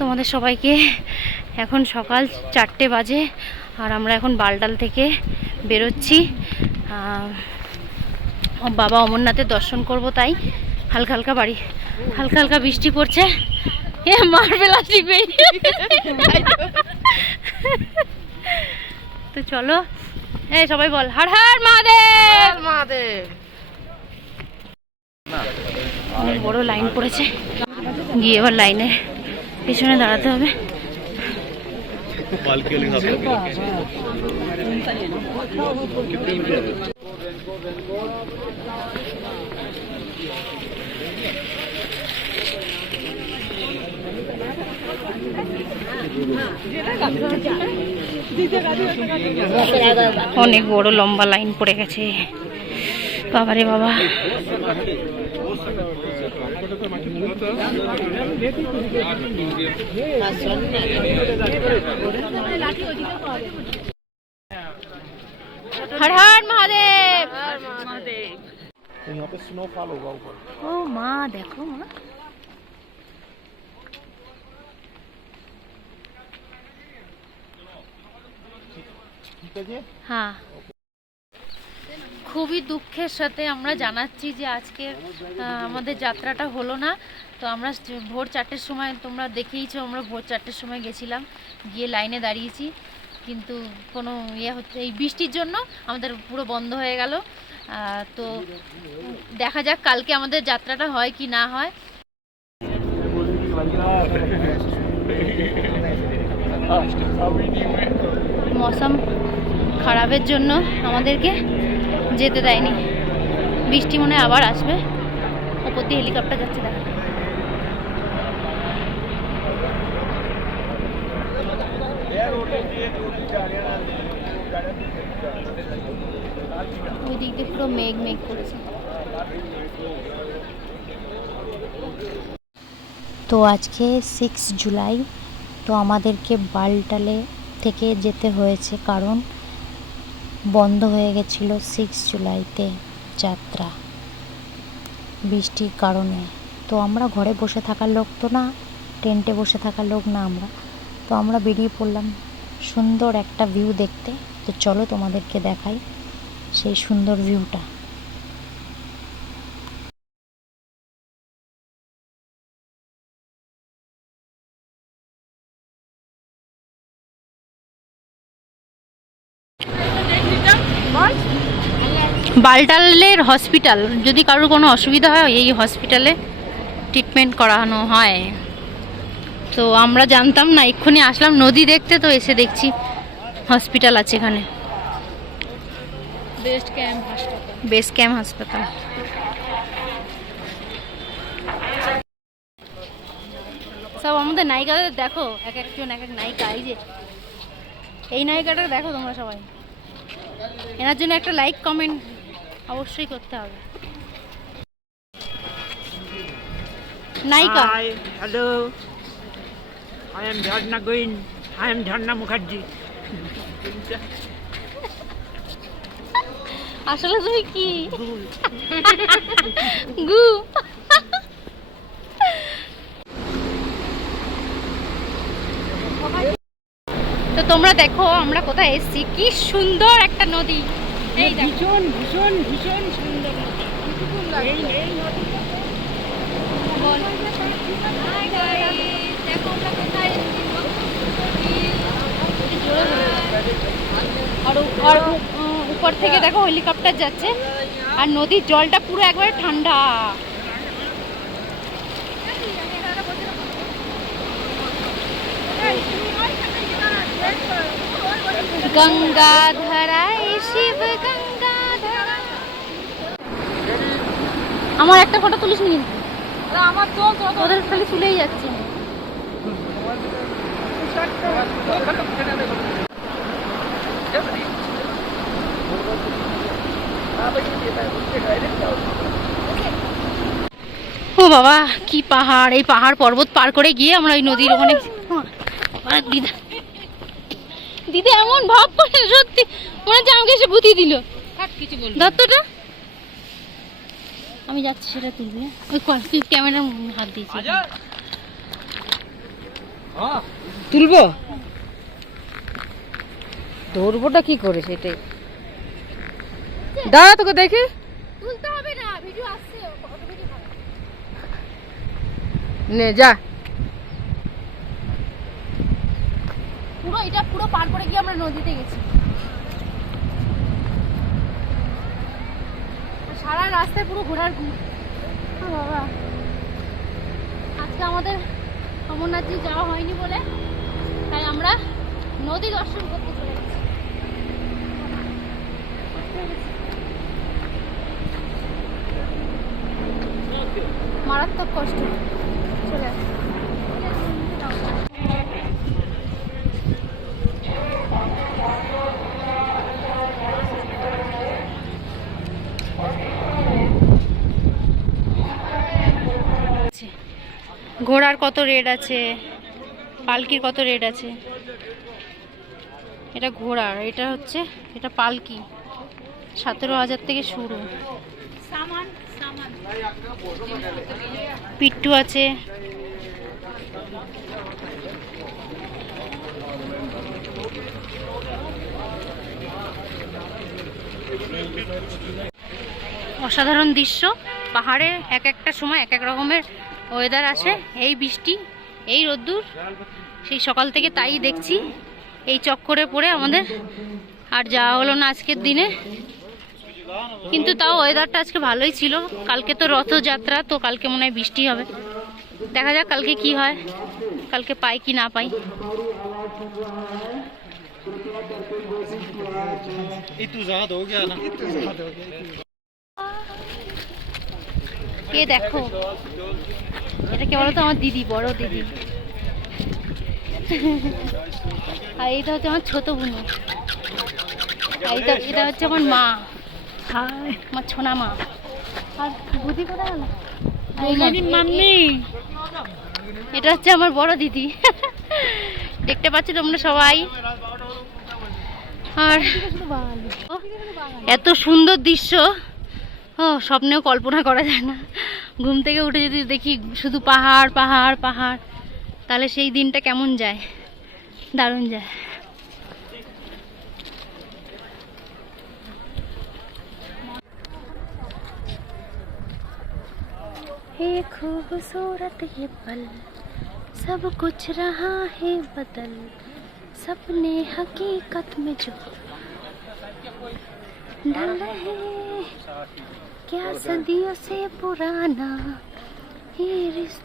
তোমাদের সবাইকে। এখন সকাল 4টে বাজে আর আমরা এখন বালডাল থেকে বেরোচ্ছি। বাবা অমরনাথের দর্শন করব, তাই হালকা হালকা হালকা হালকা বৃষ্টি পড়ছে। মার্বেল আসবে তো চলো, এই সবাই বল হর হর মহাদেব। মহাদেব। অনেক বড় লাইন পড়েছে, গিয়ে এবার লাইনের পিছনে দাঁড়াতে হবে। অনেক বড় লম্বা লাইন পড়ে গেছে, বাবারে বাবা। हर हर महादेव। तो यहाँ पे स्नोफॉल होगा ऊपर। ओ माँ, देखो माँ, হ্যাঁ। খুবই দুঃখের সাথে আমরা জানাচ্ছি যে আজকে আমাদের যাত্রাটা হলো না। তো আমরা ভোর 4টের সময়, তোমরা দেখেইছো, আমরা ভোর 4টের সময় গেছিলাম, গিয়ে লাইনে দাঁড়িয়েছি, কিন্তু কোনো ইয়ে হচ্ছে, এই বৃষ্টির জন্য আমাদের পুরো বন্ধ হয়ে গেল। তো দেখা যাক কালকে আমাদের যাত্রাটা হয় কি না হয়। মৌসুম খারাপের জন্য আমাদেরকে যেতে দেয়নি। বৃষ্টি মনে হয় আবার আসবে। ওপর দিয়ে হেলিকপ্টার যাচ্ছে, দেখা ওই দিক দিয়ে পুরো মেঘ মেঘ করেছে। তো আজকে 6 জুলাই, তো আমাদেরকে বালটালে থেকে যেতে হয়েছে কারণ বন্ধ হয়ে গেছিলো 6 জুলাইতে যাত্রা বৃষ্টির কারণে। তো আমরা ঘরে বসে থাকার লোক তো না, টেন্টে বসে থাকার লোক না আমরা, তো আমরা বেরিয়ে পড়লাম সুন্দর একটা ভিউ দেখতে। তো চলো তোমাদেরকে দেখাই সেই সুন্দর ভিউটা। বালটালের হসপিটাল, যদি কারোর কোনো অসুবিধা হয় এই হসপিটালে ট্রিটমেন্ট করানো হয়। তো আমরা জানতাম না, এক্ষুনি আসলাম নদী দেখতে, তো এসে দেখছি হসপিটাল আছে এখানে, বেস ক্যাম্প হাসপাতাল। সব আমাদের নায়িকাদের দেখো, এক একজন এক এক নায়িকা। এই যে এই নায়িকাটা দেখো তোমরা সবাই, এনার জন্য একটা লাইক কমেন্ট অবশ্যই করতে হবে। নায়িকা, hello, I am Jharna Goyen, I am Jharna Mukherjee. আসলে তুমি কি গু? তো তোমরা দেখো আমরা কোথায় এসেছি, কি সুন্দর একটা নদী। এই ভীষণ ভীষণ ভীষণ সুন্দর নদী। আর উপর থেকে দেখো হেলিকপ্টার যাচ্ছে, আর নদীর জলটা পুরো একবারে ঠান্ডা। গঙ্গাধরায় শিব গঙ্গাধরা। আমার একটা ফটো তুলিস নি কিন্তু, আমার তোদের খালি তুলেই যাচ্ছে। ও বাবা, কি পাহাড়! এই পাহাড় পর্বত পার করে গিয়ে আমরা ওই নদীর ওখানে। দিদি এমন ভাব করে, সত্যি মনে হচ্ছে আমাকে এসে বুঝিয়ে দিল। দত্তটা আমি যাচ্ছি, সেটা তুলবি। ওই ক্যামেরা হাত দিয়েছি। তুলবো, ধরবোটা কি করে সেটাই। দাঁড়া তোকে দেখি। তুলতে হবে না, ভিডিও আসছে অটোমেটিক হবে। নে যা। পুরো এটা পুরো পার করে গিয়ে আমরা নদীতে গেছি। সারা রাস্তায় পুরো ঘোড়ার ভিড়। বাবা, আজকে আমাদের অমরনাথজি যাওয়া হয়নি বলে তাই আমরা নদী দর্শন করতে চলে গেছি। মারাত্মক কষ্ট। চলে আসি। ঘোড়ার কত রেট আছে, পালকির কত রেট আছে। এটা ঘোড়ার, এটা হচ্ছে এটা পালকি, 17,000 থেকে শুরু। পিট্টু আছে, অসাধারণ দৃশ্য। পাহাড়ে এক একটা সময় এক এক রকমের ওয়েদার আসে, এই বৃষ্টি এই রোদ্দুর, সেই সকাল থেকে তাই দেখছি। এই চক্করে পড়ে আমাদের আর যাওয়া হলো না আজকের দিনে, কিন্তু তাও ওয়েদারটা আজকে ভালোই ছিল। কালকে তো রথযাত্রা, তো কালকে মনে হয় বৃষ্টি হবে। দেখা যাক কালকে কি হয়, কালকে পাই কি না পাই। এ দেখো, এটা কে বলো তো? আমার দিদি, বড় দিদি। আর এইটা হচ্ছে আমার ছোট বোন, আর এটা হচ্ছে আমার মা, আমার ছোনা মা। আর বুদ্ধি কোথায় গেল? মাম্মি, এটা হচ্ছে আমার বড় দিদি। দেখতে পাচ্ছ তোমরা সবাই। আর এত সুন্দর দৃশ্য, ও স্বপ্নেও কল্পনা করা যায় না। ঘুম থেকে উঠে যদি দেখি শুধু পাহাড় পাহাড় পাহাড়, তাহলে সেই দিনটা কেমন যায়, দারুণ যায়। ये खूबसूरत ये पल, सब कुछ रहा है बदल, सपने हकीकत में जो ढल रहे, क्या सदियों से पुराना ये रिश्ता।